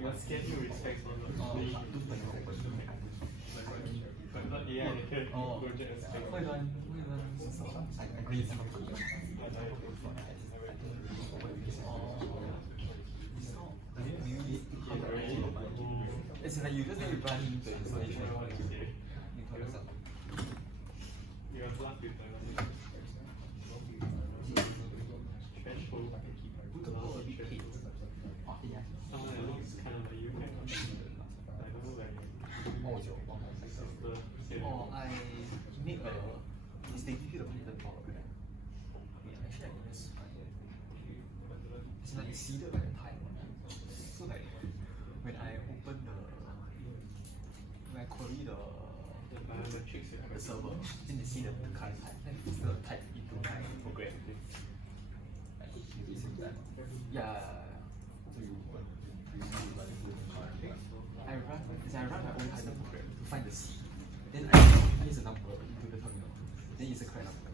What's getting you respect on the but not AI, project aspect. It's like you just need to run the installation. You have luck with the threshold. Someone that looks kind of like you. I don't know where. I make is they give you the Python power. Actually, I guess it's like seeded by the time. So like when I open when I query the server, then you see the current type, then it's the type into my program. Yeah. I run my own Python program to find the seed. Then I use a number into the terminal. Then it's a correct number.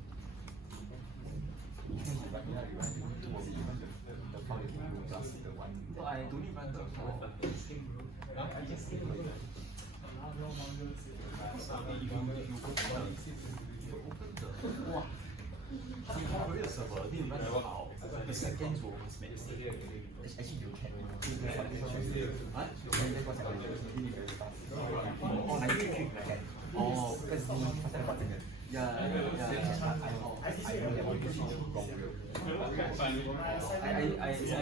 So I don't need run the for I just if you open you query the server, then you run the file. The seconds will mismatch. Actually, you can. What? Oh, like you click like that. Oh, because I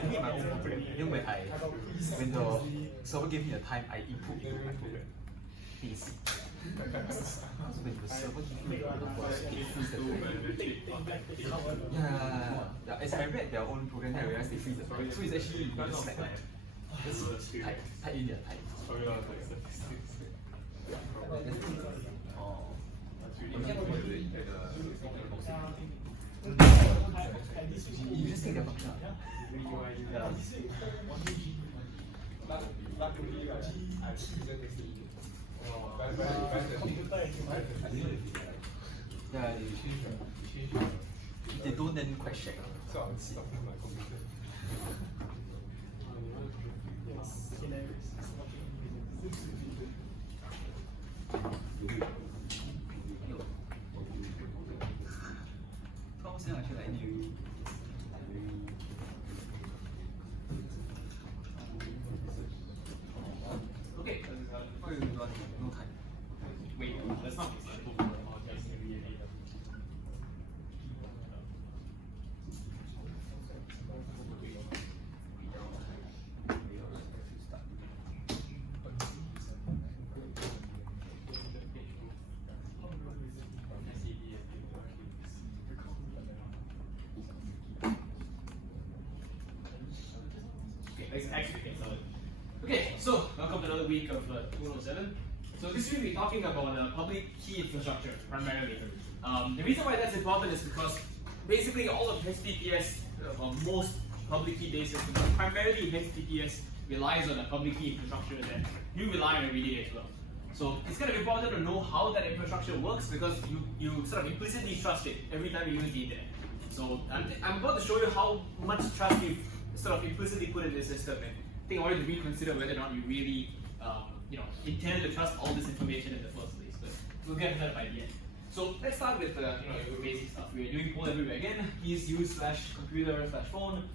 made my own program. Then when the server gave me a time, I input into my program. Basic. So when the server gives me the first, it frees the program. Yeah. As I read their own program, I realized they freeze the program. So it's actually just like just type in their time. You just take the function. Yeah, they don't then quite check. Okay, no time. Wait, that's not Okay, so welcome to another week of 207. So this week we're talking about public key infrastructure primarily. The reason why that's important is because basically all of HTTPS, most public key based systems, primarily HTTPS relies on a public key infrastructure that you rely on every day as well. So it's going to be important to know how that infrastructure works because you sort of implicitly trust it every time you use the internet. So I'm about to show you how much trust we've sort of implicitly put in this system, and I think I wanted to reconsider whether or not you really intended to trust all this information in the first place. But we'll get to that by the end. So let's start with your basic stuff. We're doing poll everywhere again. Please use /computer/phone.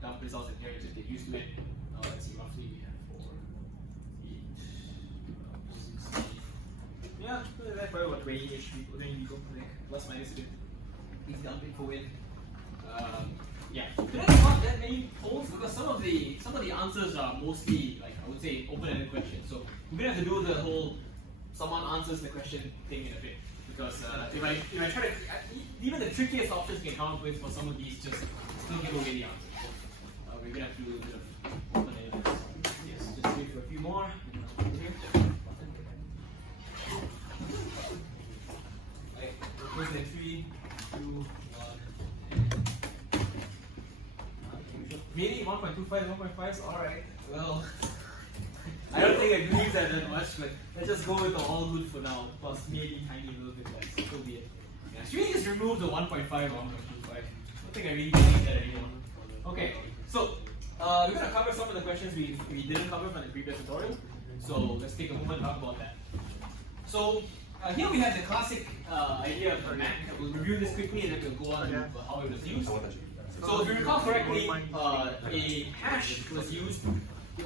Dump results and carriers if they're used to it. Let's see, roughly we have 4, 8, yeah, probably about 20-ish people, 20 people, plus minus a bit. Please dump info in. Yeah, there's not that many polls because some of the answers are mostly like I would say open-ended questions. So we're gonna have to do the whole someone answers the question thing in a bit because if I try to even the trickiest options you can come up with for some of these just still give away the answer. So, we're gonna have to do a bit of open-ended. Yes, just wait for a few more. Okay, close in 3, 2, 1. Really? 1.25, 1.5? Alright. Well, I don't think I believe that much, but let's just go with the all good for now. Plus maybe tiny little bit less. So be it. Yeah, 3 is remove the 1.5 or 1.25. I don't think I really need that anymore. Okay, so we're going to cover some of the questions we didn't cover from the previous tutorial. So let's take a moment to talk about that. So here we have the classic idea of a Mac. We'll review this quickly and then we'll go on to how it was used. So if you recall correctly, a hash was used.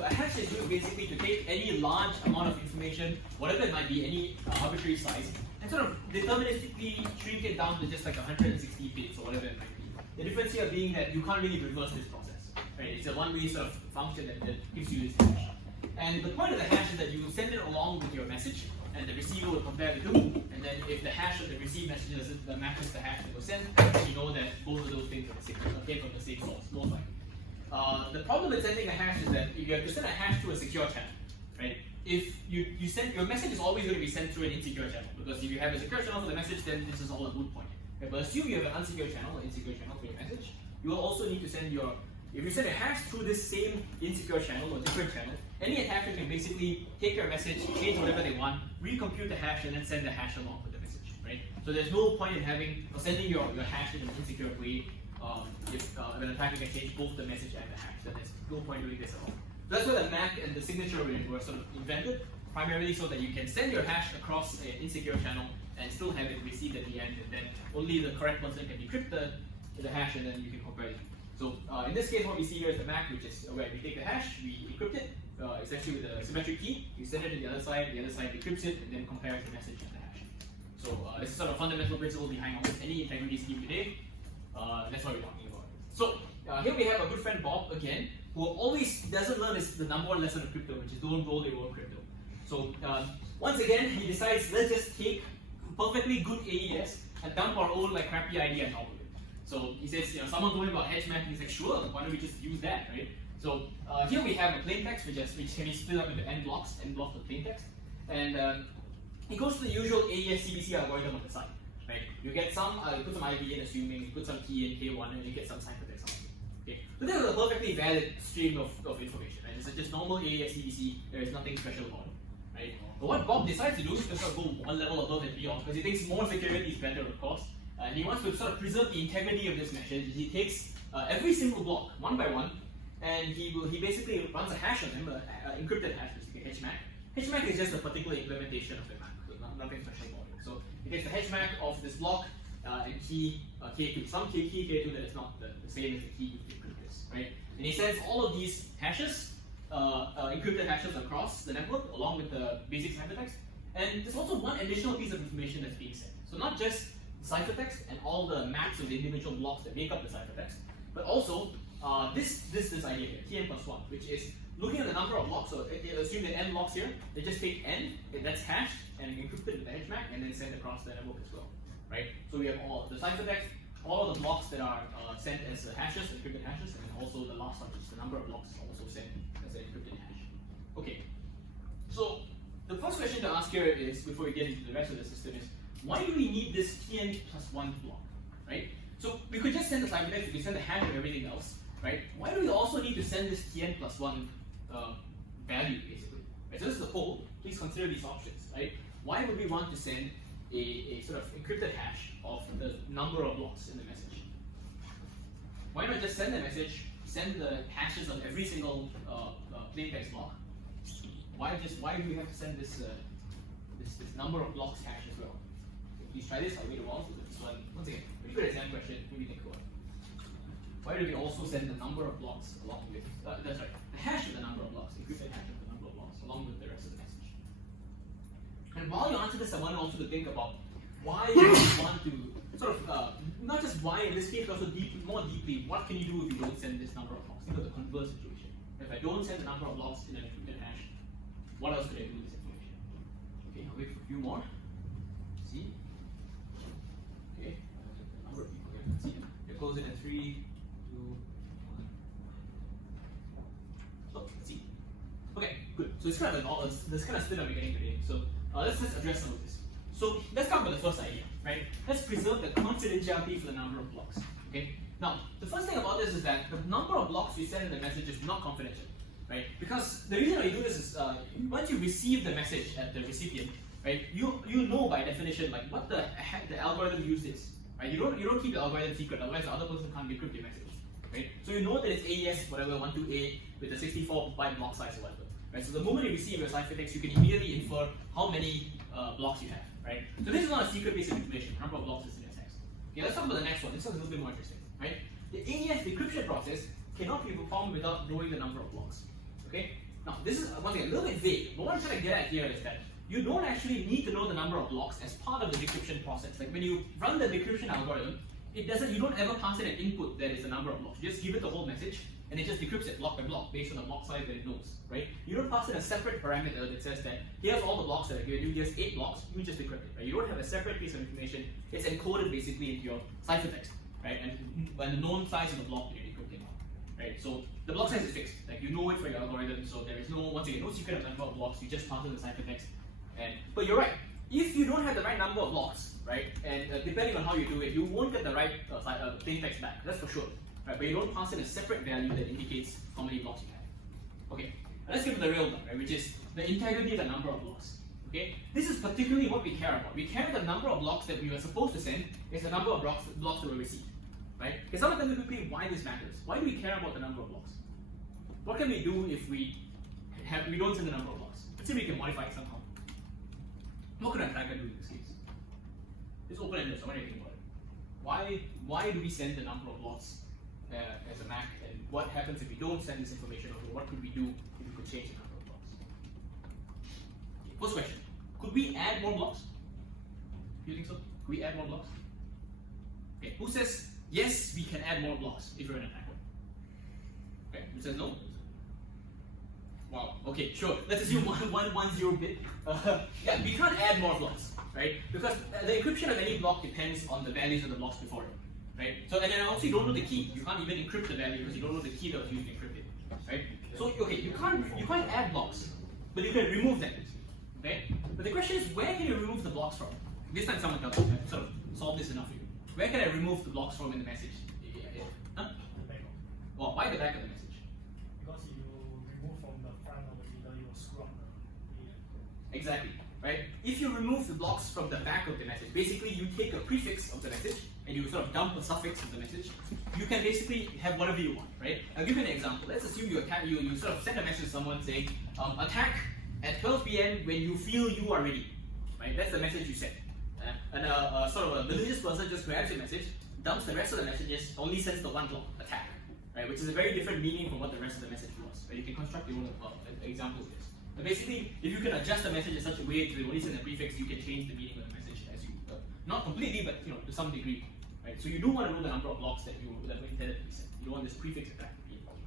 A hash is used basically to take any large amount of information, whatever it might be, any arbitrary size, and sort of deterministically shrink it down to just like 160 bits or whatever it might be. The difference here being that you can't really reverse this process. Right? It's a one-way sort of function that gives you this hash. And the point of the hash is that you will send it along with your message, and the receiver will compare the two, and then if the hash of the received message matches the hash that was sent, you know that both of those things are the same, came from the same source, most likely. The problem with sending a hash is that if you have to send a hash to a secure channel, right? If you send your message is always going to be sent through an insecure channel, because if you have a secure channel for the message, then this is all a moot point. Okay, but assume you have an unsecure channel or insecure channel for your message, you will also need to send your. If you send a hash through this same insecure channel or different channel, any attacker can basically take your message, change whatever they want, recompute the hash, and then send the hash along with the message, right? So there's no point in sending your hash in an insecure way if an attacker can change both the message and the hash. Then there's no point doing this at all. That's why the MAC and the signature were sort of invented, primarily so that you can send your hash across an insecure channel and still have it received at the end, and then only the correct person can decrypt the hash, and then you can compare it. So in this case, what we see here is the MAC, which is where we take the hash, we encrypt it, essentially with a symmetric key, you send it to the other side decrypts it, and then compares the message and the hash. So this is sort of a fundamental principle behind almost any integrity scheme today. That's what we're talking about. So here we have a good friend Bob again, who always doesn't learn the number one lesson of crypto, which is don't roll your own crypto. So once again, he decides, let's just take perfectly good AES and dump our own like crappy idea on top of it. So he says, someone told him about HMAC, and he's like, sure, why don't we just use that, right? So here we have a plain text, which can be split up into n blocks of plain text, and he goes to the usual AES CBC algorithm on the side, right? You get some, you put some IV in, assuming you put some key in K1, and you get some ciphertext out of it. Okay, but this is a perfectly valid stream of information, right? It's just normal AES CBC. There is nothing special about it, right? But what Bob decides to do is to sort of go one level above and beyond, because he thinks more security is better, of course. And he wants to sort of preserve the integrity of this message. He takes every single block, one by one, and he basically runs a hash on them, encrypted hash, basically HMAC. HMAC is just a particular implementation of the MAC, so nothing special about it. So he takes the HMAC of this block and key K2, some key K2 that is not the same as the key to encrypt this, right? And he sends all of these hashes, encrypted hashes across the network along with the basic ciphertext. And there's also one additional piece of information that's being sent. So not just ciphertext and all the maps of the individual blocks that make up the ciphertext, but also this idea here, Tn plus 1, which is looking at the number of blocks. So assume that n blocks here, they just take n, that's hashed and encrypted with the HMAC, and then send across the network as well, right? So we have all the ciphertext, all of the blocks that are sent as hashes, encrypted hashes, and then also the last one, which is the number of blocks, is also sent as an encrypted hash. Okay, so the first question to ask here is, before we get into the rest of the system, is why do we need this Tn plus 1 block, right? So we could just send the ciphertext, we could send the hash and everything else, right? Why do we also need to send this Tn plus 1 value, basically? Right? So this is the poll. Please consider these options, right? Why would we want to send a sort of encrypted hash of the number of blocks in the message? Why not just send the message, send the hashes of every single plain text block? Why do we have to send this number of blocks hash as well? Please try this. I'll wait a while. So this one, once again, a good exam question. Maybe think about it. Why do we also send the number of blocks along with that's right, the hash of the number of blocks, encrypted hash of the number of blocks along with the rest of the message? And while you answer this, I want you also to think about why you want to sort of not just why in this case, but also more deeply, what can you do if you don't send this number of blocks? Think of the converse situation. If I don't send the number of blocks in an encrypted hash, what else could I do with this information? Okay, I'll wait for a few more. See? Okay, the number of people here. See, you close it in 3, 2, 1. So let's see. Okay, good. So it's kind of this kind of spin that we're getting today. So let's just address some of this. So let's come with the first idea, right? Let's preserve the confidentiality for the number of blocks. Okay. Now the first thing about this is that the number of blocks we send in the message is not confidential, right? Because the reason why you do this is once you receive the message at the recipient, right? You know by definition like what the algorithm used is, right? You don't keep the algorithm secret, otherwise the other person can't decrypt your message, right? So you know that it's AES whatever 12A with a 64-byte block size or whatever, right? So the moment you receive your ciphertext, you can immediately infer how many blocks you have, right? So this is not a secret piece of information. Number of blocks is in your text. Okay, let's talk about the next one. This one is a little bit more interesting, right? The AES decryption process cannot be performed without knowing the number of blocks. Okay? Now, this is once again a little bit vague, but what I'm trying to get at here is that you don't actually need to know the number of blocks as part of the decryption process. Like when you run the decryption algorithm, you don't ever pass in an input that is the number of blocks. You just give it the whole message, and it just decrypts it block by block based on the block size that it knows, right? You don't pass in a separate parameter that says that here's all the blocks that are given you, here's 8 blocks, you just decrypt it, right? You don't have a separate piece of information. It's encoded basically into your ciphertext, right? And the known size of the block that you're decrypting, right? So the block size is fixed, like you know it for your algorithm, so there is no, once again, no secret of number of blocks, you just pass in the ciphertext. But you're right, if you don't have the right number of blocks, right, and depending on how you do it, you won't get the right plain text back, that's for sure. Right, but you don't pass in a separate value that indicates how many blocks you have. Okay, now let's get to the real one, right, which is the integrity of the number of blocks. Okay, this is particularly what we care about. We care about the number of blocks that we were supposed to send is the number of blocks that we received. Right? Because someone tell me quickly why this matters. Why do we care about the number of blocks? What can we do if we don't send the number of blocks? Let's see if we can modify it somehow. What could a tracker do in this case? It's open-ended, so what do you think about it? Why do we send the number of blocks as a MAC, and what happens if we don't send this information over? What could we do if we could change the number of blocks? Okay, first question, could we add more blocks? Do you think so? Could we add more blocks? Okay, who says yes, we can add more blocks if you're an attacker? Okay, who says no? Wow, okay, sure. Let's assume 110 bit. Yeah, we can't add more blocks, right? Because the encryption of any block depends on the values of the blocks before it, right? So, and then also you don't know the key. You can't even encrypt the value because you don't know the key that was used to encrypt it, right? So, okay, you can't add blocks, but you can remove them, okay? But the question is, where can you remove the blocks from? This time someone tells me, I've sort of solved this enough for you. Where can I remove the blocks from in the message? Huh? The back of. Well, why the back of the message? Because if you remove from the front or the middle, you will screw up the Exactly, right? If you remove the blocks from the back of the message, basically you take a prefix of the message and you sort of dump a suffix of the message, you can basically have whatever you want, right? I'll give you an example. Let's assume you sort of send a message to someone saying, attack at 12 p.m. when you feel you are ready, right? That's the message you send. And sort of a malicious person just grabs your message, dumps the rest of the messages, only sends the one block, attack, right? Which is a very different meaning from what the rest of the message was. Right? You can construct your own example of this. But basically, if you can adjust the message in such a way to only send the prefix, you can change the meaning of the message as you, not completely, but to some degree, right? So you do want to know the number of blocks that were intended to be sent. You don't want this prefix attack to be involved.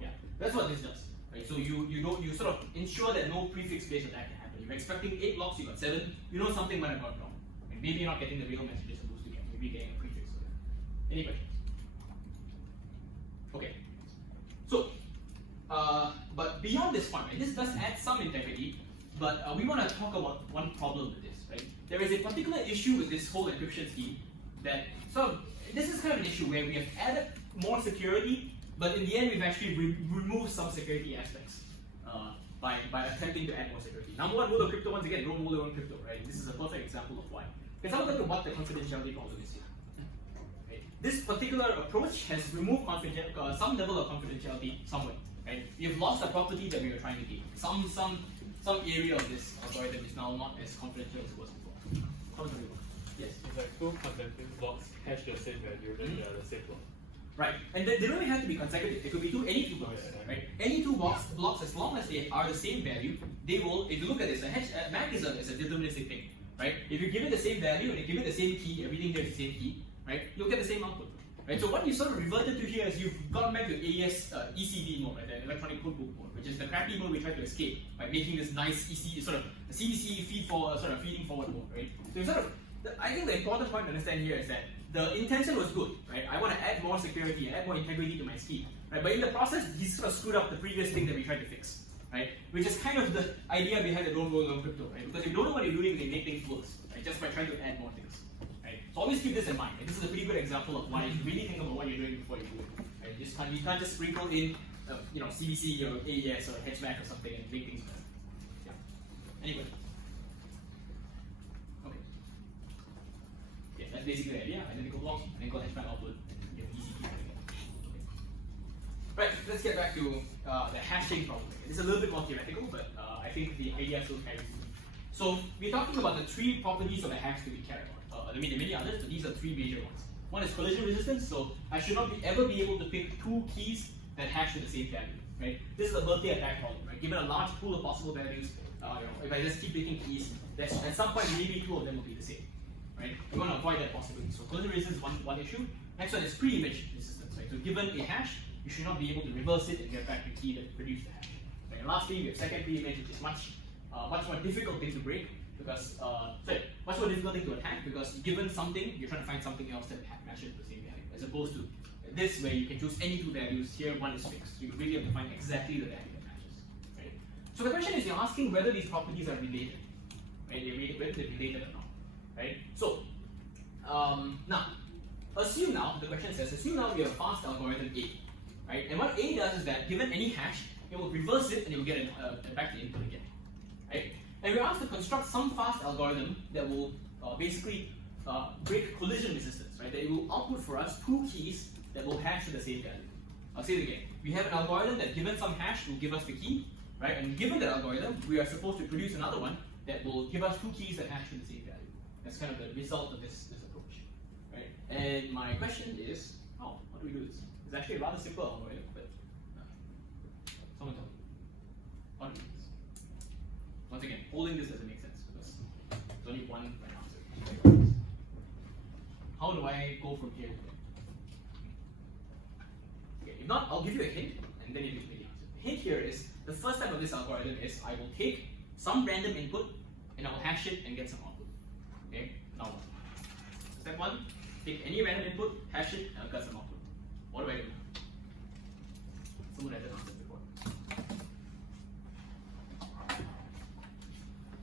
Yeah, that's what this does, right? So you sort of ensure that no prefix-based attack can happen. You're expecting 8 blocks, you got 7. You know something might have gone wrong. Maybe you're not getting the real message you're supposed to get. Maybe you're getting a prefix. Any questions? Okay. So, but beyond this part, right, this does add some integrity, but we want to talk about one problem with this, right? There is a particular issue with this whole encryption scheme that, so this is kind of an issue where we have added more security, but in the end we've actually removed some security aspects by attempting to add more security. Number one rule of crypto, once again, don't rule your own crypto, right? This is a perfect example of why. Let's have a look at what the confidentiality problem is here. Right? This particular approach has removed some level of confidentiality somewhere. Right? We've lost the property that we were trying to gain. Some area of this algorithm is now not as confidential as it was before. Yes. It's like 2 consecutive blocks hash the same value, then they are the same block. Right, and they don't even have to be consecutive. It could be any two blocks, right? Any two blocks, as long as they are the same value, they will. If you look at this, a MAC is a deterministic thing, right? If you give it the same value and you give it the same key, everything here is the same key, right? You'll get the same output, right? So what you sort of reverted to here is you've gone back to AES ECD mode, right? The electronic code book mode, which is the crappy mode we tried to escape by making this nice EC sort of a CDC feeding forward mode, right? So I think the important point to understand here is that the intention was good, right? I want to add more security and add more integrity to my scheme, right? But in the process, he sort of screwed up the previous thing that we tried to fix, right? Which is kind of the idea behind the don't roll your own crypto, right? Because if you don't know what you're doing, they make things worse, right? Just by trying to add more things, right? So always keep this in mind. Right? This is a pretty good example of why you should really think about what you're doing before you do it. Right? You can't just sprinkle in, CBC or AES or HMAC or something and make things better. Yeah. Any questions? Okay. Yeah, basically the idea. Identical blocks, identical hash map output, you have easy key. Right, let's get back to the hashing problem. It's a little bit more theoretical, but I think the idea still carries through. So we're talking about the three properties of a hash that we care about. There may be many others, but these are three major ones. One is collision resistance, so I should not ever be able to pick two keys that hash to the same value. Right? This is a birthday attack problem. Right? Given a large pool of possible values, if I just keep picking keys, at some point maybe two of them will be the same. Right? We want to avoid that possibility. So collision resistance is one issue. Next one is pre-image resistance. Right? So given a hash, you should not be able to reverse it and get back the key that produced the hash. Right? And lastly, we have secondary image, which is much more difficult thing to break because much more difficult thing to attack because given something, you're trying to find something else that matches the same value, as opposed to this where you can choose any two values. Here, one is fixed. So you really have to find exactly the value that matches. Right? So the question is, you're asking whether these properties are related. Right? Whether they're related or not. Right? So now, assume now, the question says, assume now we have a fast algorithm A. Right? And what A does is that given any hash, it will reverse it and it will get back the input again. Right? And we're asked to construct some fast algorithm that will basically break collision resistance. Right? That it will output for us two keys that will hash to the same value. I'll say it again. We have an algorithm that given some hash will give us the key, right? And given that algorithm, we are supposed to produce another one that will give us two keys that hash to the same value. That's kind of the result of this approach, right? And my question is, how do we do this? It's actually a rather simple algorithm, but someone tell me. How do we do this? Once again, holding this doesn't make sense because there's only one right answer. How do I go from here to there? If not, I'll give you a hint, and then you give me the answer. The hint here is, the first step of this algorithm is, I will take some random input, and I will hash it and get some output. Okay, now what? Step one, take any random input, hash it, and I'll get some output. What do I do now? Someone had that answer before.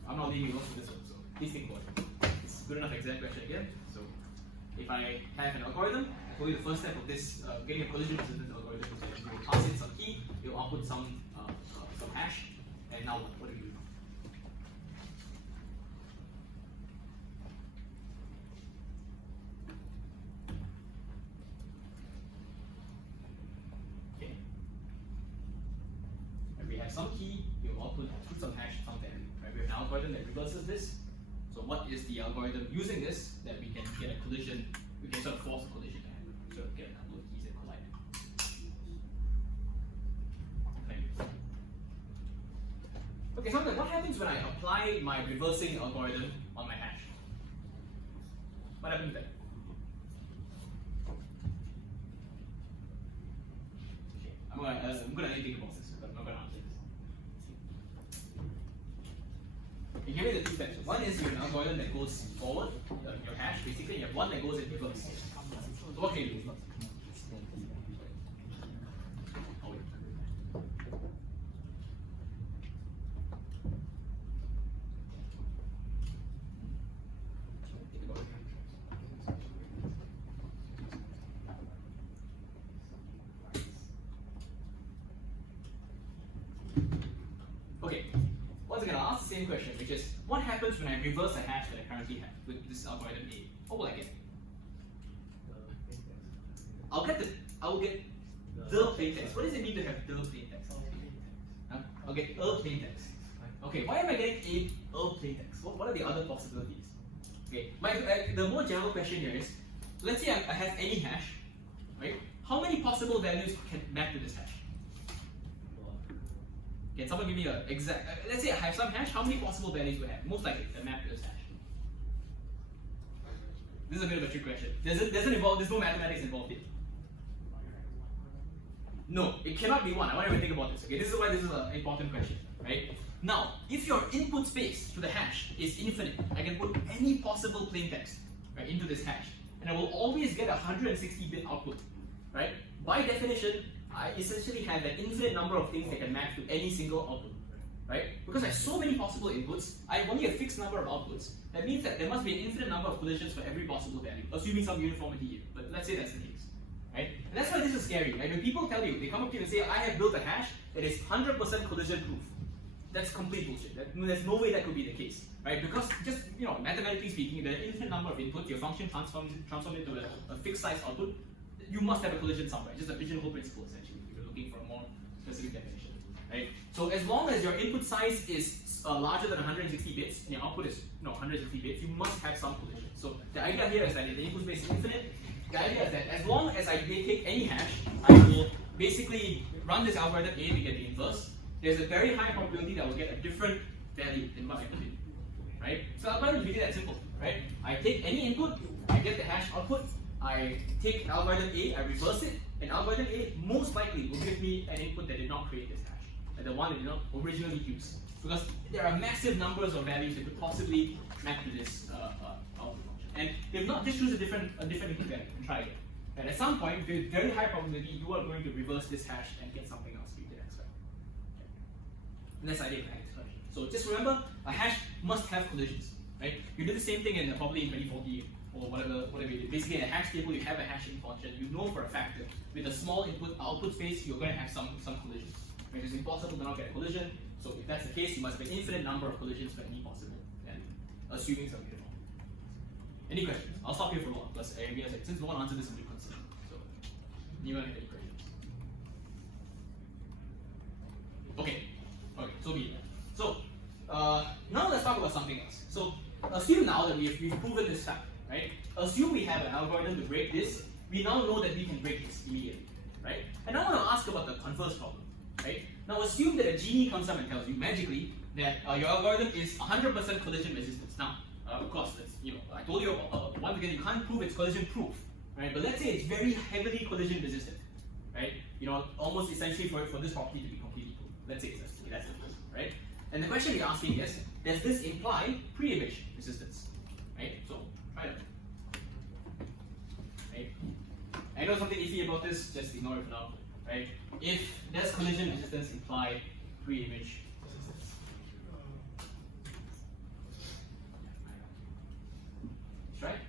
I'm not leaving notes for this one, so please think about it. It's a good enough exam question again. So if I have an algorithm, I told you the first step of this getting a collision resistance algorithm is that you will pass in some key, you will output some hash, and now what do you do? Okay. And we have some key, you will output some hash, some value. Right? We have an algorithm that reverses this. So what is the algorithm using this that we can get a collision, we can sort of force a collision to happen, sort of get a couple of keys that collide. Thank you. Okay, so what happens when I apply my reversing algorithm on my hash? What happens then? Okay, I'm gonna think about this, but I'm not gonna answer this. Okay, here are the two steps. One is you have an algorithm that goes forward, your hash basically, you have one that goes in reverse. So what can you do? Oh, wait. Think about it. Okay, once again, I'll ask the same question, which is, what happens when I reverse a hash that I currently have with this algorithm A? What will I get? I will get the plaintext. What does it mean to have the plaintext? I'll get a plaintext. Okay, why am I getting a plaintext? What are the other possibilities? Okay, the more general question here is, let's say I have any hash, right? How many possible values can map to this hash? Can someone give me an exact, let's say I have some hash, how many possible values would I have? Most likely, a map to this hash. This is a bit of a trick question. There's no mathematics involved here. No, it cannot be one. I want you to think about this. Okay, this is why this is an important question, right? Now, if your input space to the hash is infinite, I can put any possible plaintext right into this hash, and I will always get a 160-bit output, right? By definition, I essentially have an infinite number of things that can map to any single output, right? Because I have so many possible inputs, I have only a fixed number of outputs. That means that there must be an infinite number of collisions for every possible value, assuming some uniformity here. But let's say that's the case, right? And that's why this is scary, right? When people tell you, they come up to you and say, I have built a hash that is 100% collision proof. That's complete bullshit. There's no way that could be the case, right? Because just mathematically speaking, there are infinite number of inputs. Your function transformed into a fixed size output. You must have a collision somewhere. Just a pigeonhole principle, essentially. If you're looking for a more specific definition, right? So as long as your input size is larger than 160 bits and your output is 160 bits, you must have some collision. So the idea here is that if the input space is infinite, the idea is that as long as I take any hash, I will basically run this algorithm A to get the inverse. There's a very high probability that I will get a different value than what I put in, right? So algorithm is really that simple, right? I take any input, I get the hash output. I take algorithm A, I reverse it, and algorithm A most likely will give me an input that did not create this hash, and the one that did not originally use. Because there are massive numbers of values that could possibly map to this output function. And if not, just choose a different input value and try again. And at some point, with very high probability, you are going to reverse this hash and get something else you did expect. And that's the idea behind this question. So just remember, a hash must have collisions, right? You did the same thing probably in 2040 or whatever you did. Basically, in a hash table, you have a hashing function. You know for a fact that with a small output space, you're going to have some collisions. Right? It's impossible to not get a collision. So if that's the case, you must have an infinite number of collisions for any possible value, assuming some uniform. Any questions? I'll stop here for long. Plus, I realize since no one answered this, I'm really concerned. So, anyone have any questions? Okay, so be it. So, now let's talk about something else. So, assume now that we've proven this fact, right? Assume we have an algorithm to break this. We now know that we can break this immediately, right? And I want to ask about the converse problem, right? Now, assume that a genie comes up and tells you magically that your algorithm is 100% collision resistance. Now, of course, I told you once again, you can't prove it's collision proof, right? But let's say it's very heavily collision resistant, right? Almost essentially for this property to be completely proof. Let's say that's the case, right? And the question you're asking is, does this imply pre-image resistance, right? So try that, right? I know something iffy about this, just ignore it for now, right? Does collision resistance imply pre-image resistance? That's right.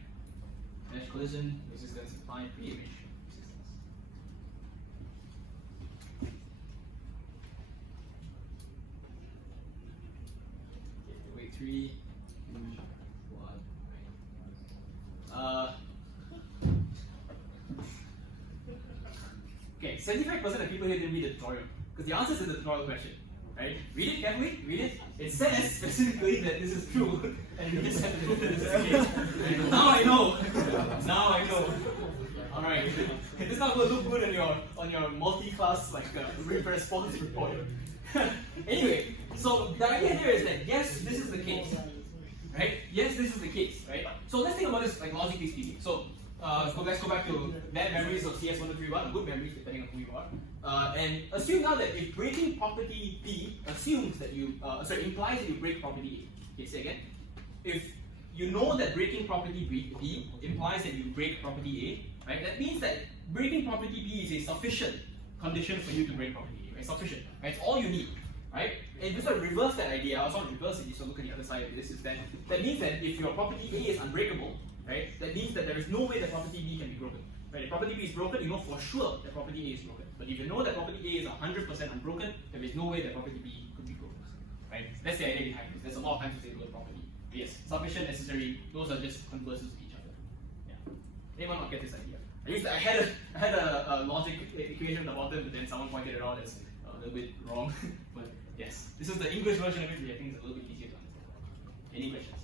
Does collision resistance imply pre-image resistance? Okay, wait, 3, 2, 1. Okay, 75% of people here didn't read the tutorial because the answer is in the tutorial question, right? Read it carefully, read it. It says specifically that this is true, and you just have to prove that this is the case. Right? Now I know. Now I know. All right. This is not going to look good on your multi-class response report. Anyway, so the idea here is that yes, this is the case, right? Yes, this is the case, right? So let's think about this logically speaking. So let's go back to bad memories of CS1231, good memories depending on who you are, and assume now that if breaking property B assumes that implies that you break property A. Okay, say again. If you know that breaking property B implies that you break property A, right? That means that breaking property B is a sufficient condition for you to break property A, right? Sufficient, right? It's all you need, right? And if you sort of reverse that idea, or sort of reverse it, you sort of look at the other side of this, is that means that if your property A is unbreakable, right? That means that there is no way that property B can be broken. Right? If property B is broken, you know for sure that property A is broken. But if you know that property A is 100% unbroken, there is no way that property B could be broken. Right? That's the idea behind this. There's a lot of times to say the word property. But yes, sufficient, necessary, those are just converses of each other. Yeah. Anyone not get this idea? I had a logic equation at the bottom, but then someone pointed it out as a little bit wrong. But yes, this is the English version of it, which I think is a little bit easier to understand. Any questions?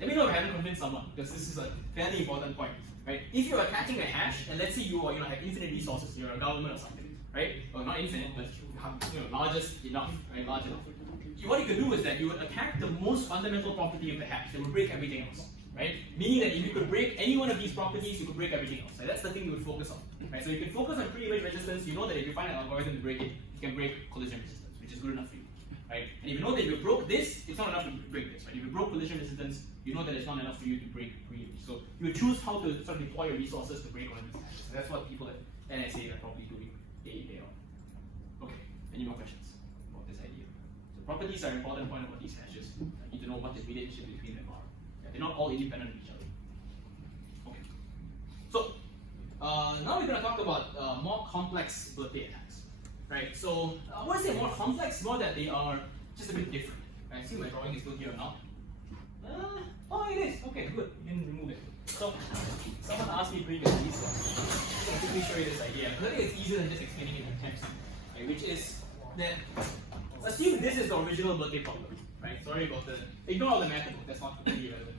Let me know if I haven't convinced someone, because this is a fairly important point, right? If you're attaching a hash, and let's say you have infinite resources, you're a government or something, right? Well, not infinite, but largest enough, right? Large enough. What you could do is that you would attack the most fundamental property of the hash that would break everything else, right? Meaning that if you could break any one of these properties, you could break everything else. Right? That's the thing you would focus on, right? So you can focus on pre-image resistance. You know that if you find an algorithm to break it, you can break collision resistance, which is good enough for you. Right? And if you know that if you broke this, it's not enough to break this. Right? If you broke collision resistance, you know that it's not enough for you to break pre-image. So you would choose how to sort of deploy your resources to break one of these hashes. So that's what people at NSA are probably doing day in, day out. Okay, any more questions about this idea? So properties are an important point about these hashes. You need to know what the relationship between them are. Yeah, they're not all independent of each other. Okay. So now we're going to talk about more complex birthday attacks. right? So I wouldn't say more complex, more that they are just a bit different. I see my drawing is still here now. Oh, it is. Okay, good. You didn't remove it. So someone asked me previously, so I'm going to quickly show you this idea. Because I think it's easier than just explaining it in text, right? Which is that assume this is the original birthday problem, right? Sorry about the ignore all the math. That's not completely relevant.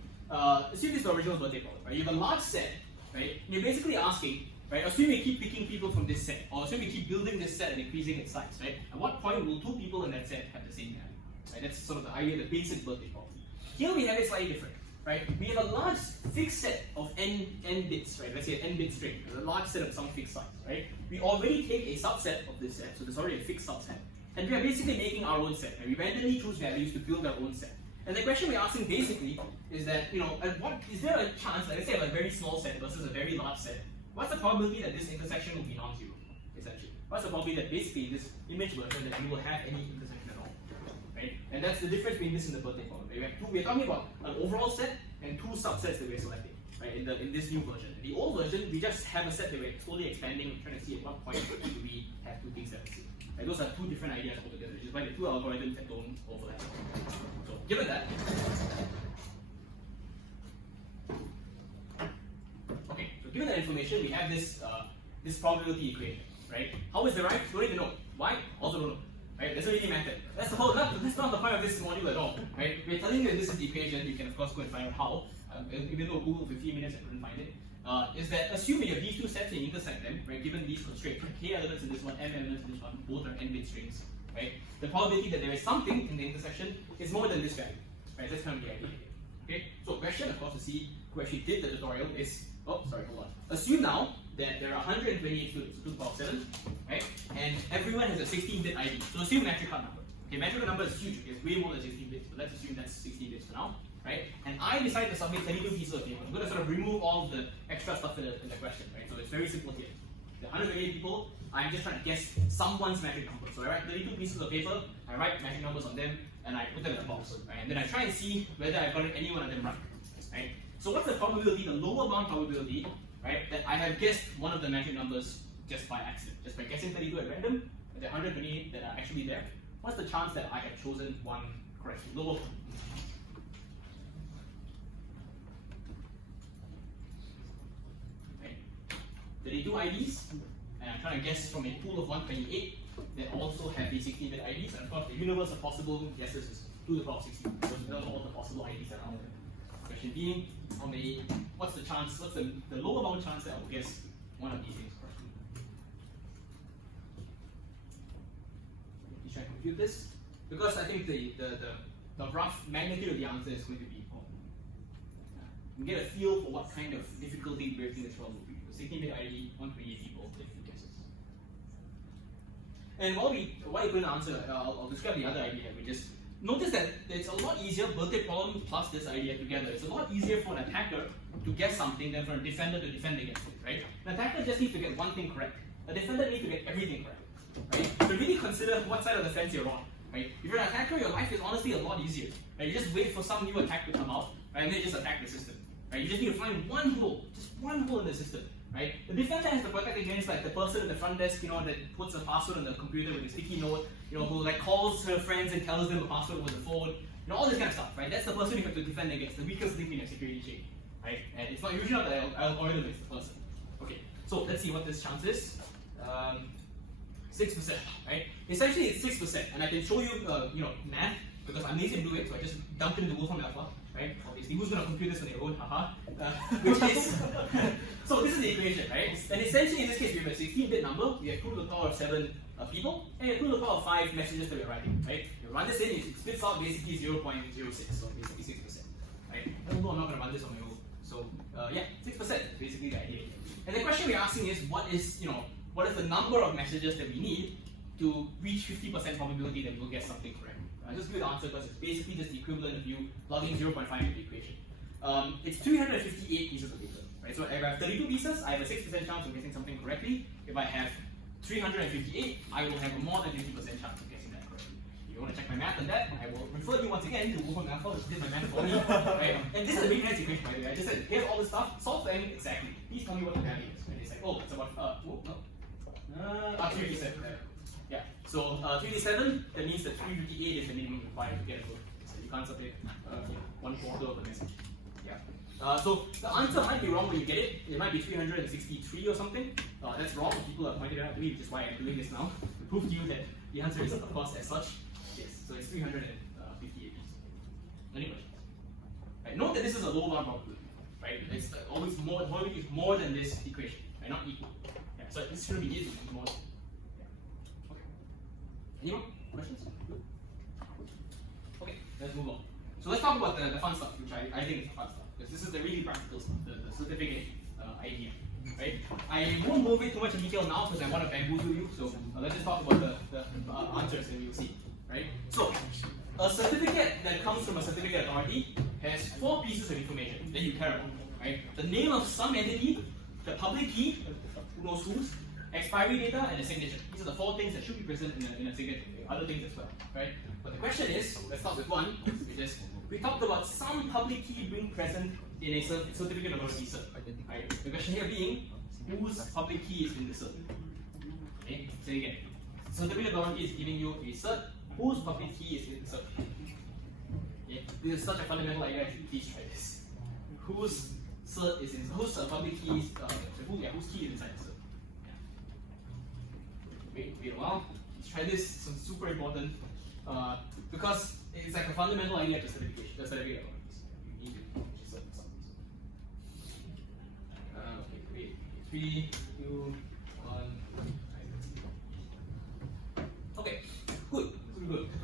Assume this is the original birthday problem, right? You have a large set, right? And you're basically asking, right? Assume you keep picking people from this set, or assume you keep building this set and increasing its size, right? At what point will two people in that set have the same value? Right? That's sort of the idea, the basic birthday problem. Here we have it slightly different, right? We have a large fixed set of n bits, right? Let's say an n bit string, a large set of some fixed size, right? We already take a subset of this set, so there's already a fixed subset, and we are basically making our own set, and we randomly choose values to build our own set. And the question we're asking basically is that, at what is there a chance, like let's say I have a very small set versus a very large set, what's the probability that this intersection will be non-zero, essentially? What's the probability that basically this image version that you will have any intersection at all, right? And that's the difference between this and the birthday problem. We're talking about an overall set and two subsets that we're selecting, right? In this new version. In the old version, we just have a set that we're slowly expanding, trying to see at what point do we have two things that we see. Right? Those are two different ideas altogether, which is why the two algorithms that don't overlap. So given that, okay, so given that information, we have this this probability equation, right? How is derived? Don't need to know. Why? Also don't know. Right? Doesn't really matter. That's not the point of this module at all. Right? We're telling you that this is the equation. You can of course go and find out how. Even though Google 15 minutes I couldn't find it. Is that assuming you have these two sets and you intersect them, right? Given these constraints, k elements in this one, m elements in this one, both are n-bit strings, right? The probability that there is something in the intersection is more than this value, right? That's kind of the idea. Okay. So question, of course, to see who actually did the tutorial is, hold on. Assume now that there are 128 students, so 2 to the power of 7, right? And everyone has a 16-bit ID. So assume metric card number. Okay, metric card number is huge. It's way more than 16 bits, but let's assume that's 16 bits for now, right? And I decide to submit 32 pieces of paper. I'm going to sort of remove all the extra stuff in the question, right? So it's very simple here. The 128 people, I'm just trying to guess someone's metric number. So I write 32 pieces of paper, I write metric numbers on them, and I put them in a box, right? And then I try and see whether I've gotten any one of them right, right? So what's the probability, the lower bound probability, right, that I have guessed one of the metric numbers just by accident, just by guessing 32 at random, the 128 that are actually there? What's the chance that I have chosen one correctly? Lower bound. Okay. 32 IDs, and I'm trying to guess from a pool of 128 that also have the 16-bit IDs, and of course the universe of possible guesses is 2 to the power of 16. So those are all the possible IDs that are out there. Question being, what's the chance, what's the lower bound chance that I will guess one of these things correctly? You try to compute this, because I think the rough magnitude of the answer is going to be important. You get a feel for what kind of difficulty breaking this problem will be. The 16-bit ID, 128 people, take 2 guesses. And while you're going to answer, I'll describe the other idea, which is notice that it's a lot easier, birthday problem plus this idea together. It's a lot easier for an attacker to guess something than for a defender to defend against it, right? An attacker just needs to get one thing correct. A defender needs to get everything correct, right? So really consider what side of the fence you're on, right? If you're an attacker, your life is honestly a lot easier, right? You just wait for some new attack to come out, right? And then you just attack the system, right? You just need to find one hole, just one hole in the system, right? The defender has to protect against like the person at the front desk, that puts a password on the computer with a sticky note, who like calls her friends and tells them a password over the phone, all this kind of stuff, right? That's the person you have to defend against, the weakest link in your security chain, right? And it's not usually not the algorithm, it's the person. Okay, so let's see what this chance is. 6%, right? Essentially it's 6%, and I can show you, math, because I'm lazy to do it, so I just dumped it into Wolfram Alpha, right? Obviously, who's going to compute this on their own? Haha. Which is, so this is the equation, right? And essentially, in this case, we have a 16-bit number, we have 2 to the power of 7 people, and we have 2 to the power of 5 messages that we're writing, right? You run this in, it spits out basically 0.06, so basically 6%, right? Although I'm not going to run this on my own. So, yeah, 6% is basically the idea. And the question we're asking is, what is the number of messages that we need to reach 50% probability that we'll get something correct? I'll just give you the answer because it's basically just the equivalent of you plugging 0.5 into the equation. It's 358 pieces of paper, right? So if I have 32 pieces, I have a 6% chance of guessing something correctly. If I have 358, I will have a more than 50% chance of guessing that correctly. If you want to check my math on that, I will refer you once again to Wolfram Alpha, which did my math for me. Right? And this is a very nice equation, by the way. I just said, here's all this stuff, solve for n exactly. Please tell me what the value is. And it's like, oh, it's about, 3%. Yeah. So 387, that means that 358 is the minimum required to get a vote. So you can't submit 1/4 of the message. Yeah. So the answer might be wrong when you get it. It might be 363 or something. That's wrong. People have pointed it out to me, which is why I'm doing this now to prove to you that the answer is, of course, as such. Yes. So it's 358. Any questions? Right. Note that this is a low bound probability. Right. It's always more. Probability is more than this equation. Right. Not equal. Yeah. So this shouldn't be easy. It's more. Yeah. Okay. Any more questions? Good. Okay. Let's move on. So let's talk about the fun stuff, which I think is the fun stuff. Because this is the really practical stuff, the certificate idea, right? I won't go into too much in detail now because I want to bamboozle you. So let's just talk about the answers and you'll see, right? So a certificate that comes from a certificate authority has 4 pieces of information that you care about, right? The name of some entity, the public key, who knows whose, expiry data, and a signature. These are the 4 things that should be present in a signature. Other things as well, right? But the question is, let's start with one, which is we talked about some public key being present in a certificate of authority cert. Right? The question here being, whose public key is in the cert? Okay, say again. Certificate of authority is giving you a cert, whose public key is in the cert? Okay, this is such a fundamental idea, actually, please try this. Whose cert is in, whose public key is, whose key is inside the cert? Yeah. Wait a while. Let's try this, some super important, because it's like a fundamental idea to certification, the certificate of authorities. You need to just certain something. Okay, wait. 3, 2, 1. Okay, good.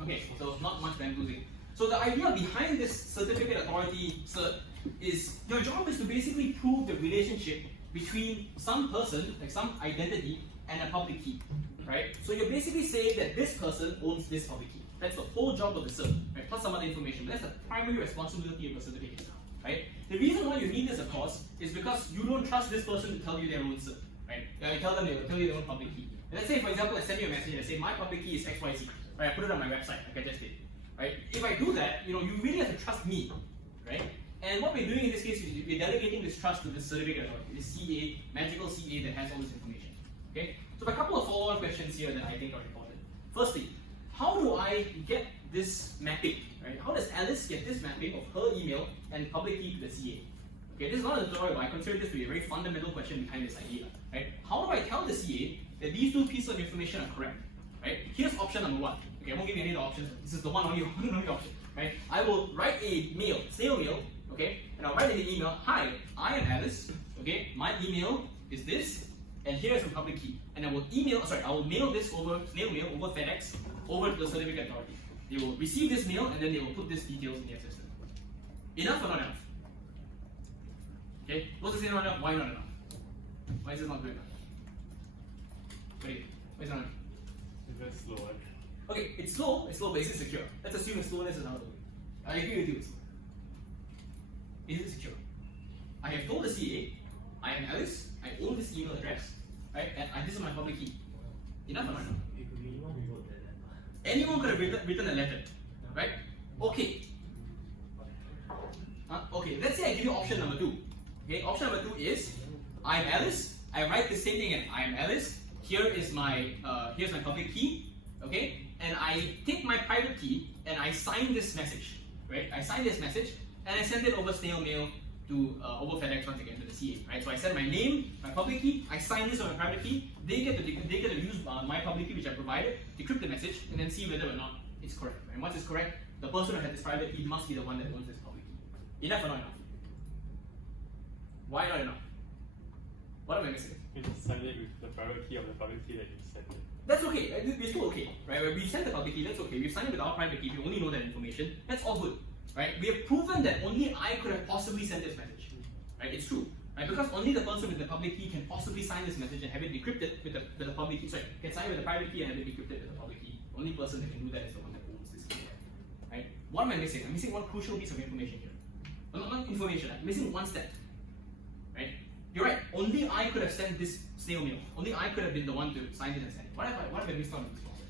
Okay, so not much bamboozling. So the idea behind this certificate authority cert is your job is to basically prove the relationship between some person, like some identity, and a public key. Right? So you're basically saying that this person owns this public key. That's the whole job of the cert, right? Plus some other information. But that's the primary responsibility of a certificate, right? The reason why you need this, of course, is because you don't trust this person to tell you their own cert, right? You tell them they will tell you their own public key. And let's say, for example, I send you a message and I say my public key is XYZ, right? I put it on my website, like I just did, right? If I do that, you really have to trust me, right? And what we're doing in this case is we're delegating this trust to the certificate authority, this CA, magical CA that has all this information. Okay? So a couple of follow-on questions here that I think are important. Firstly, how do I get this mapping? Right? How does Alice get this mapping of her email and public key to the CA? Okay, this is not a tutorial, but I consider this to be a very fundamental question behind this idea. Right? How do I tell the CA that these 2 pieces of information are correct? Right? Here's option number 1. Okay, I won't give you any of the options. This is the one only option. Right? I will write a mail, snail mail, okay, and I'll write in the email, hi, I am Alice, okay, my email is this, and here's my public key. And I will mail this over, snail mail, over FedEx, over to the certificate authority. They will receive this mail and then they will put these details in their system. Enough or not enough? Okay, what's the say not enough? Why not enough? Why is this not good enough? Why is it not enough? It's very slow. Okay, it's slow, but is it secure? Let's assume the slowness is out of the way. I agree with you, it's slow. Is it secure? I have told the CA, I am Alice, I own this email address, right? And this is my public key. Enough or not enough? Anyone could have written a letter, right? Okay. Okay, let's say I give you option number 2. Okay, option number 2 is, I am Alice, I write the same thing, and I am Alice, here is my, here's my public key, okay? And I take my private key and I sign this message, right? I sign this message and I send it over snail mail to over FedEx once again to the CA, right? So I send my name, my public key, I sign this on my private key. They get to use my public key which I provided, decrypt the message, and then see whether or not it's correct. And once it's correct, the person who had this private key must be the one that owns this public key. Enough or not enough? Why not enough? What am I missing? You just sign it with the private key of the public key that you sent it. That's okay. We're still okay, right? We send the public key. That's okay. We've signed it with our private key. We only know that information. That's all good. Right? We have proven that only I could have possibly sent this message. Right? It's true. Right? Because only the person with the public key can possibly sign this message and have it decrypted with the public key. Sorry, can sign it with the private key and have it decrypted with the public key. Only person that can do that is the one that owns this key. Right? What am I missing? I'm missing one crucial piece of information here. Well, not information. I'm missing one step. Right? You're right. Only I could have sent this snail mail. Only I could have been the one to sign it and send it. What have I missed on in this process?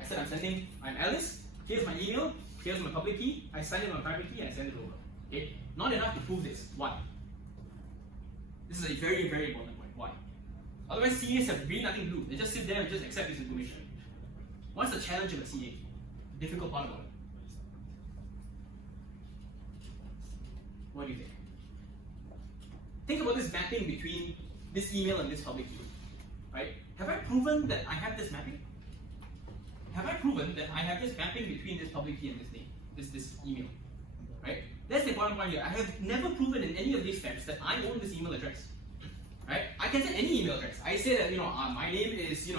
I said I'm Alice. Here's my email. Here's my public key. I sign it on my private key and I send it over. Okay? Not enough to prove this. Why? This is a very, very important point. Why? Otherwise, CAs have really nothing to do. They just sit there and just accept this information. What's the challenge of a CA? The difficult part about it. What do you think? Think about this mapping between this email and this public key. Right? Have I proven that I have this mapping? Have I proven that I have this mapping between this public key and this name, this email? Right? That's the important point here. I have never proven in any of these steps that I own this email address. Right? I can set any email address. I say that my name is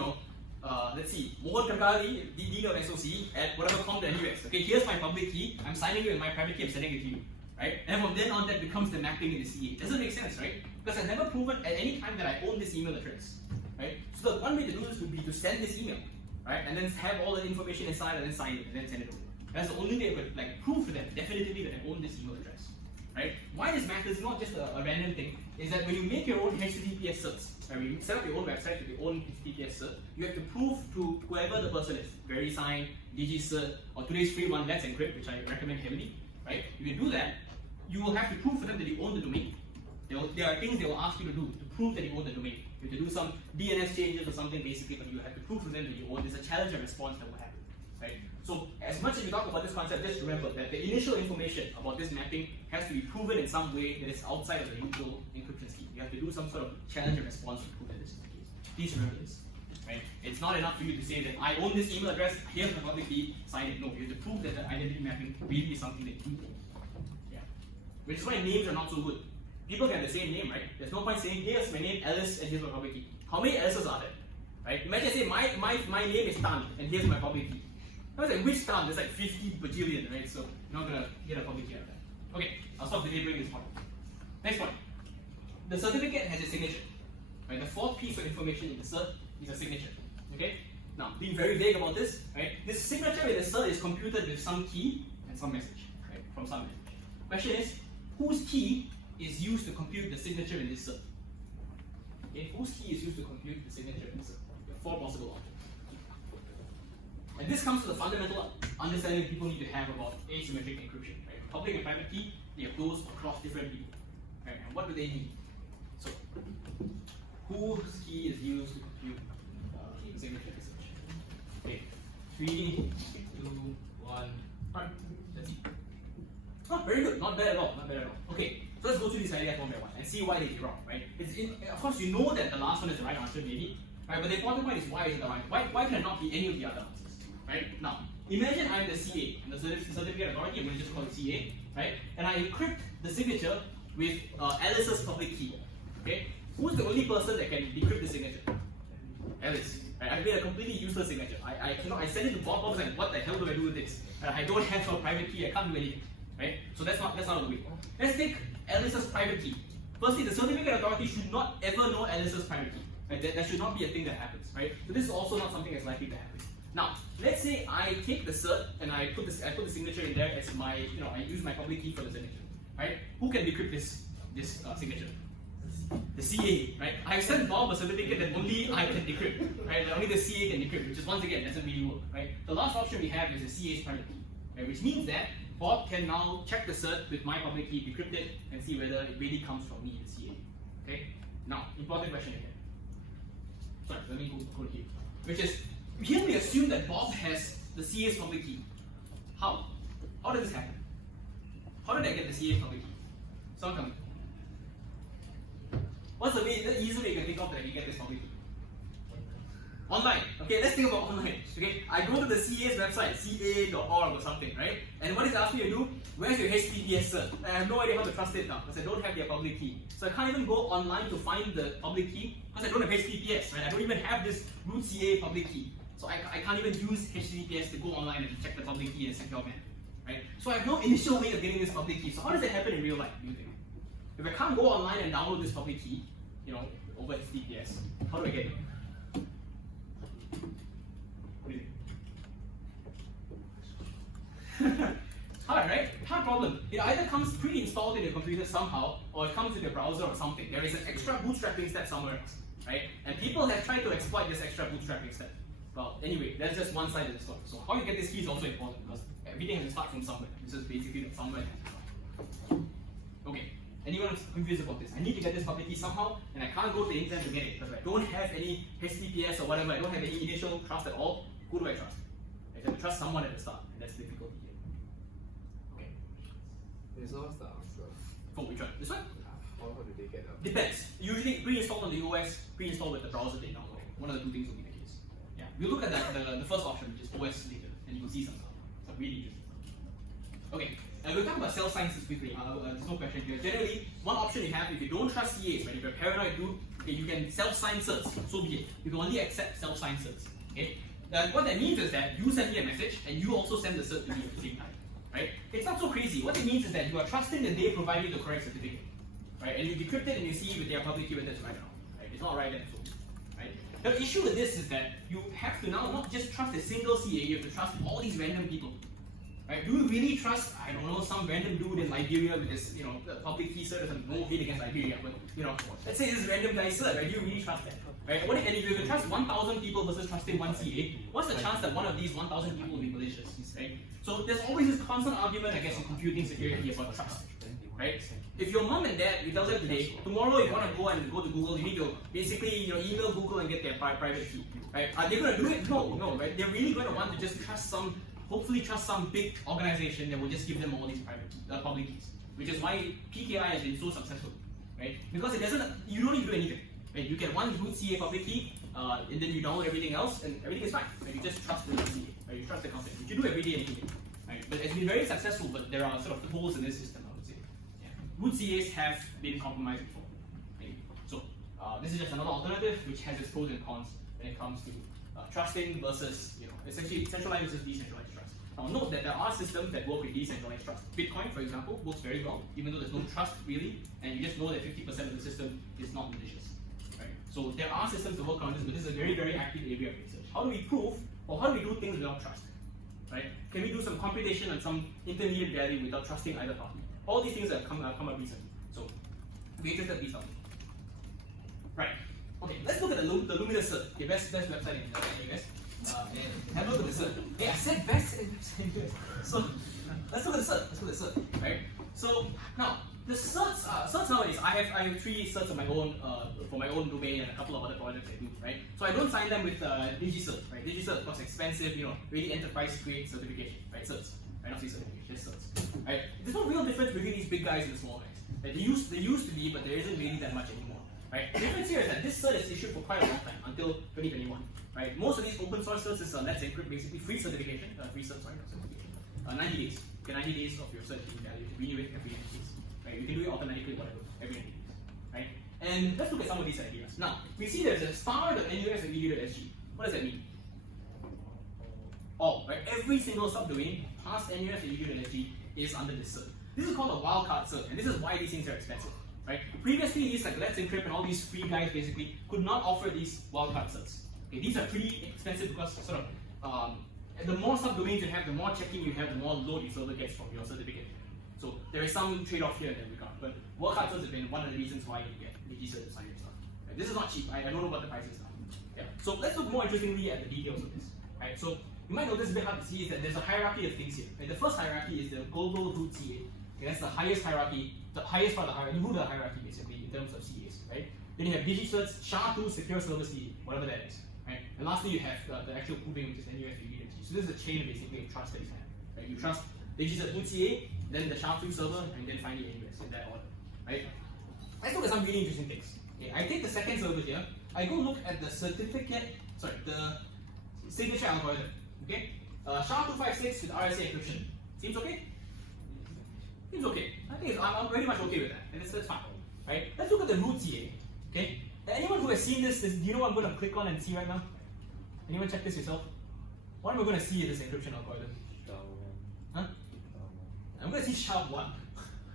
let's see, Mohan Kakali, DDOSOC at whatever.com.us. Okay, here's my public key. I'm signing it with my private key. I'm sending it to you. Right? And from then on, that becomes the mapping in the CA. Doesn't make sense, right? Because I've never proven at any time that I own this email address. Right? So the one way to do this would be to send this email, right? And then have all the information inside and then sign it and then send it over. That's the only way I could prove to them definitively that I own this email address. Right? Why this matters is not just a random thing, is that when you make your own HTTPS certs, when you set up your own website with your own HTTPS cert, you have to prove to whoever the person is, VeriSign, DigiCert, or today's free one, Let's Encrypt, which I recommend heavily. Right? If you do that, you will have to prove for them that you own the domain. There are things they will ask you to do to prove that you own the domain. You have to do some DNS changes or something basically, but you have to prove to them that you own. There's a challenge and response that will happen. Right? So as much as you talk about this concept, just remember that the initial information about this mapping has to be proven in some way that is outside of the usual encryption scheme. You have to do some sort of challenge and response to prove that this is the case. Please remember this. Right? It's not enough for you to say that I own this email address, here's my public key, sign it. No, you have to prove that the identity mapping really is something that you own. Yeah. Which is why names are not so good. People can have the same name, right? There's no point saying, here's my name, Alice, and here's my public key. How many Alice's are there? Right? Imagine I say, my name is Tan, and here's my public key. I was like, which Tan? There's like 50 bajillion, right? So you're not going to get a public key out of that. Okay, I'll stop belaboring this point. Next point. The certificate has a signature. Right? The fourth piece of information in the cert is a signature. Okay? Now, being very vague about this, right? This signature in the cert is computed with some key and some message, right? From some message. Question is, whose key is used to compute the signature in this cert? Okay, whose key is used to compute the signature in this cert? There are four possible options. And this comes to the fundamental understanding people need to have about asymmetric encryption. Right? Public and private key, they have those across different people. Right? And what do they mean? So, whose key is used to compute the signature in this cert? Okay, 3, 2, 1. Alright, let's see. Oh, very good. Not bad at all. Not bad at all. Okay, so let's go through these ideas one by one and see why they're wrong, right? Of course, you know that the last one is the right answer, maybe, right? But the important point is why is it the right? Why can it not be any of the other answers, right? Now, imagine I'm the CA, the certificate authority. I'm going to just call it CA, right? And I encrypt the signature with Alice's public key. Okay, who's the only person that can decrypt the signature? Alice. Right? I've made a completely useless signature. I cannot. I send it to Bob. Bob's like, what the hell do I do with this? I don't have a private key. I can't do anything. Right? So that's not the way. Let's take Alice's private key. Firstly, the certificate authority should not ever know Alice's private key. Right? That should not be a thing that happens. Right? So this is also not something that's likely to happen. Now, let's say I take the cert and I put the signature in there as my, I use my public key for the signature. Right? Who can decrypt this signature? The CA, right? I sent Bob a certificate that only I can decrypt, right? That only the CA can decrypt, which is once again doesn't really work, right? The last option we have is the CA's private key, right? Which means that Bob can now check the cert with my public key, decrypt it, and see whether it really comes from me, the CA. Okay? Now, important question again. Sorry, let me go here. Which is, here we assume that Bob has the CA's public key. How? How did this happen? How did I get the CA's public key? Someone come. What's the easy way you can think of that you get this public key? Online. Okay, let's think about online. Okay, I go to the CA's website, ca.org or something, right? And what it asks me to do, where's your HTTPS cert? I have no idea how to trust it now because I don't have their public key. So I can't even go online to find the public key because I don't have HTTPS, right? I don't even have this root CA public key. So I can't even use HTTPS to go online and check the public key in a secure manner, right? So I have no initial way of getting this public key. So how does it happen in real life, do you think? If I can't go online and download this public key, over HTTPS, how do I get it? What do you think? Hard, right? Hard problem. It either comes pre-installed in your computer somehow, or it comes in your browser or something. There is an extra bootstrapping step somewhere else, right? And people have tried to exploit this extra bootstrapping step. Well, anyway, that's just one side of the story. So how you get this key is also important because everything has to start from somewhere. This is basically the somewhere. Okay. anyone who's confused about this, I need to get this public key somehow, and I can't go to the internet to get it because I don't have any HTTPS or whatever. I don't have any initial trust at all. Who do I trust? I have to trust someone at the start, and that's difficult here. Okay. So what's the answer? For which one? This one? How did they get up? Depends. Usually pre-installed on the OS, pre-installed with the browser they download. One of the two things will be the case. Yeah. We'll look at the first option, which is OS later, and you'll see some stuff. Some really interesting stuff. Okay. We'll talk about self-signs quickly. There's no question here. Generally, one option you have if you don't trust CAs, right? If you're a paranoid dude, okay, you can self-sign certs. So be it. You can only accept self-sign certs. Okay. What that means is that you send me a message and you also send the cert to me at the same time. Right? It's not so crazy. What it means is that you are trusting that they provide you the correct certificate. Right? And you decrypt it and you see with their public key whether it's right or not. Right? It's not right and so. Right? The issue with this is that you have to now not just trust a single CA, you have to trust all these random people. Right? Do you really trust, I don't know, some random dude in Liberia with this, public key cert or something? No hate against Liberia, but let's say this random guy cert, right? Do you really trust that? Right? And if you trust 1,000 people versus trusting one CA, what's the chance that one of these 1,000 people will be malicious? Right? So there's always this constant argument, I guess, in computing security about trust. Right? If your mom and dad, you tell them today, tomorrow you want to go to Google, you need to basically email Google and get their private key. Right? Are they going to do it? No, right? They're really going to want to just hopefully trust some big organization that will just give them all these public keys. Which is why PKI has been so successful. Right? Because you don't need to do anything. Right? You get one root CA public key, and then you download everything else, and everything is fine. Right? You just trust the CA. Right? You trust the company, which you do every day anyway. Right? But it's been very successful, but there are sort of holes in this system, I would say. Yeah. Root CAs have been compromised before. Right? So this is just another alternative which has its pros and cons when it comes to trusting versus essentially centralized versus decentralized trust. Now note that there are systems that work with decentralized trust. Bitcoin, for example, works very well, even though there's no trust really, and you just know that 50% of the system is not malicious. Right? So there are systems to work on this, but this is a very, very active area of research. How do we prove, or how do we do things without trust? Right? Can we do some computation on some intermediate value without trusting either party? All these things have come up recently. So we interested in these something. Right. Okay, let's look at the Luminous cert. Okay, best website in the US. And have a look at the cert. Yeah, I said best website in the US. So let's look at the cert. Right? So now the certs nowadays, I have 3 certs of my own for my own domain and a couple of other projects I do, right? So I don't sign them with DigiCert, right? DigiCert, of course, expensive, really enterprise grade certification, right? Certs, right? Not certification, just certs, right? There's no real difference between these big guys and the small guys. Right? They used to be, but there isn't really that much anymore, right? The difference here is that this cert is issued for quite a long time, until 2021, right? Most of these open source certs is Let's Encrypt, basically free certification, 90 days. Okay, 90 days of your cert being valid, renew it every 90 days. Right? You can do it automatically, whatever, every 90 days. Right? And let's look at some of these ideas. Now, we see there's a star.nus.edu.sg. What does that mean? All, right? Every single subdomain past nus.edu.sg is under this cert. This is called a wildcard cert, and this is why these things are expensive. Right? Previously, these like Let's Encrypt and all these free guys basically could not offer these wildcard certs. Okay, these are pretty expensive because sort of the more subdomains you have, the more checking you have, the more load your server gets from your certificate. So there is some trade-off here in that regard. But wildcard certs have been one of the reasons why you get DigiCert to sign your stuff. Right? This is not cheap. I don't know what the price is now. Yeah. So let's look more interestingly at the details of this. Right? So you might notice a bit hard to see is that there's a hierarchy of things here. Right? The first hierarchy is the global root CA. Okay, that's the highest hierarchy, the highest part of the hierarchy, the hierarchy basically in terms of CAs. Right? Then you have DigiCerts, SHA-2 Secure Service CA, whatever that is. Right? And lastly, you have the actual proving, which is NUS-DG. So this is a chain basically of trust that you have. Right? You trust DigiCert root CA, then the SHA-2 server, and then finally NUS in that order. Right? Let's look at some really interesting things. Okay, I take the second server here. I go look at the the signature algorithm. Okay, SHA-256 with RSA encryption. Seems okay? Seems okay. I think I'm very much okay with that. And that's fine. Right? Let's look at the root CA. Okay. Anyone who has seen this, do you know what I'm going to click on and see right now? Anyone check this yourself? What am I going to see in this encryption algorithm? Huh? I'm going to see SHA-1.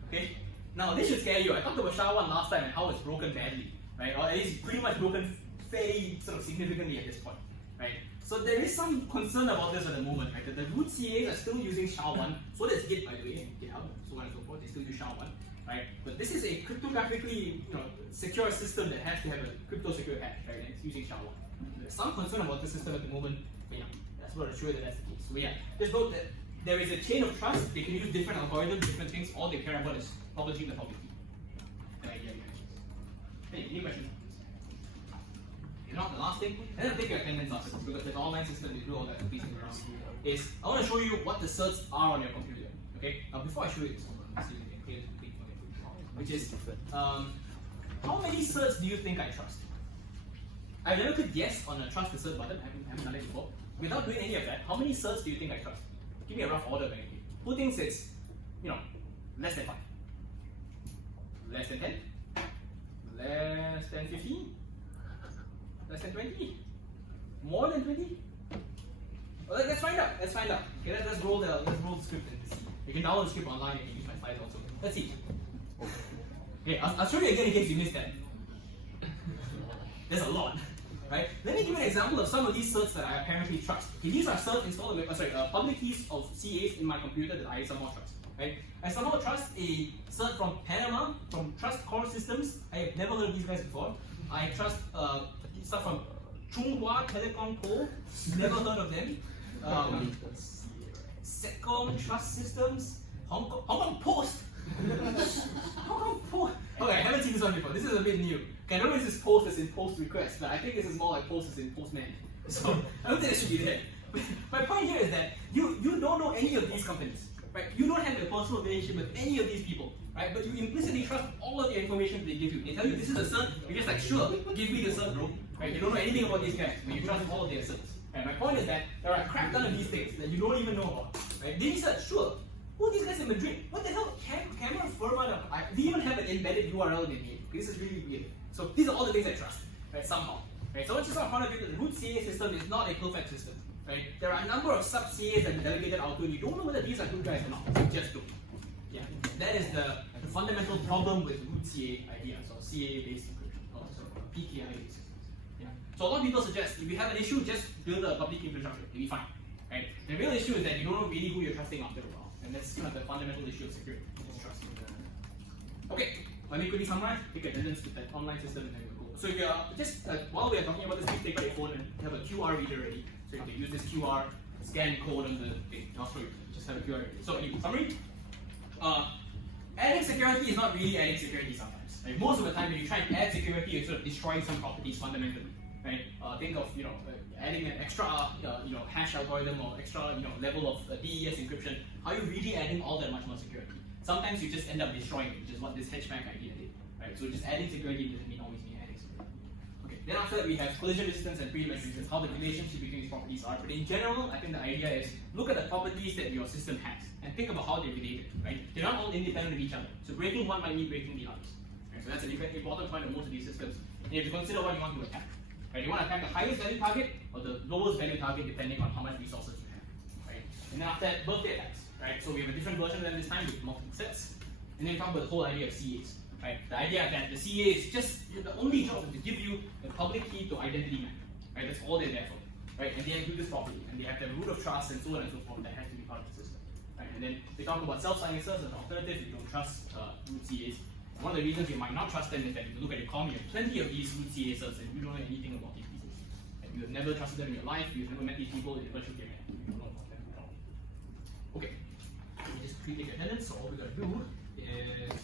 Okay. Now this should scare you. I talked about SHA-1 last time and how it's broken badly, right? Or at least pretty much broken fairly sort of significantly at this point, right? So there is some concern about this at the moment, right? That the root CAs are still using SHA-1. So does Git, by the way, and GitHub, so on and so forth. They still use SHA-1, right? But this is a cryptographically, secure system that has to have a crypto secure hash, right? And it's using SHA-1. There's some concern about the system at the moment, but yeah, that's what I'm sure that's the case. So yeah, just note that there is a chain of trust. They can use different algorithms, different things. All they care about is publishing the public key. last thing, and then take your attendance after, because there's an online system, they do all that piecing around, is I want to show you what the certs are on your computer. Okay? Now before I show you this, hold on, let's see if we can clear this thing for you. Which is, how many certs do you think I trust? I've never clicked yes on a trust the cert button, I haven't done it before. Without doing any of that, how many certs do you think I trust? Give me a rough order, maybe. Who thinks it's, less than 5? Less than 10? Less than 15? Less than 20? More than 20? Well, let's find out. Okay, let's roll the script and see. You can download the script online and use my slides also. Let's see. Okay, I'll show you again in case you missed that. There's a lot, right? Let me give you an example of some of these certs that I apparently trust. Okay, these are certs installed, public keys of CAs in my computer that I somehow trust. Right? I somehow trust a cert from Panama, from Trust Core Systems. I have never heard of these guys before. I trust stuff from Chunghwa Telecom Co. Never heard of them. Secom Trust Systems, Hong Kong Post. Hong Kong Post. Okay, I haven't seen this one before. This is a bit new. Okay, I don't know if this is post as in post request, but I think this is more like post as in postman. So I don't think it should be there. My point here is that you don't know any of these companies. Right? You don't have a personal relationship with any of these people, right? But you implicitly trust all of the information they give you. They tell you this is a cert, you're just like, sure, give me the cert, bro. Right? You don't know anything about these guys, but you trust all of their certs. Right? My point is that there are a crap ton of these things that you don't even know about. Right? They said, sure. Who are these guys in Madrid? What the hell? Camera Firma. They even have an embedded URL in the name. This is really weird. So these are all the things I trust, right? Somehow. Right? So once you start point of view, the root CA system is not a perfect system. Right? There are a number of sub CAs that are delegated out to, and you don't know whether these are good guys or not. You just don't. Yeah. That is the fundamental problem with root CA ideas, or CA-based encryption, or PKI-based systems. Yeah. So a lot of people suggest if you have an issue, just build a public key infrastructure. It'll be fine. Right? The real issue is that you don't know really who you're trusting after a while, and that's kind of the fundamental issue of security. Just trust. Okay. Let me quickly summarize. Take attendance with that online system, and then we'll go. So if you're just while we are talking about this, please take out your phone and have a QR reader ready. So you can use this QR, scan code on the thing. I'll show you. Just have a QR reader. So anyway, summary. Adding security is not really adding security sometimes. Right? Most of the time, when you try and add security, you're sort of destroying some properties fundamentally. Right? Think of adding an extra hash algorithm or extra level of DES encryption. Are you really adding all that much more security? Sometimes you just end up destroying it, which is what this HBank idea did. Right? So just adding security doesn't always mean adding security. Okay. Then after that, we have collision resistance and pre-image resistance, how the relationship between these properties are. But in general, I think the idea is look at the properties that your system has and think about how they're related. Right? They're not all independent of each other. So breaking one might mean breaking the others. Right? So that's an important point of most of these systems. And you have to consider what you want to attack. Right? You want to attack the highest value target or the lowest value target depending on how much resources you have. Right? And then after that, birthday attacks. Right? So we have a different version of them this time with multiple sets. And then we talk about the whole idea of CAs. Right? The idea that the CA is just the only job is to give you the public key to identity map. Right? That's all they're there for. Right? And they do this properly. And they have the root of trust and so on and so forth that has to be part of the system. Right? And then they talk about self-signing certs as an alternative if you don't trust root CAs. One of the reasons you might not trust them is that if you look at your com, you have plenty of these root CA certs and you don't know anything about these pieces. And you have never trusted them in your life, you've never met these people, you never shook their hand. You don't know about them at all. Okay. So we just pre-take attendance, so all we gotta do is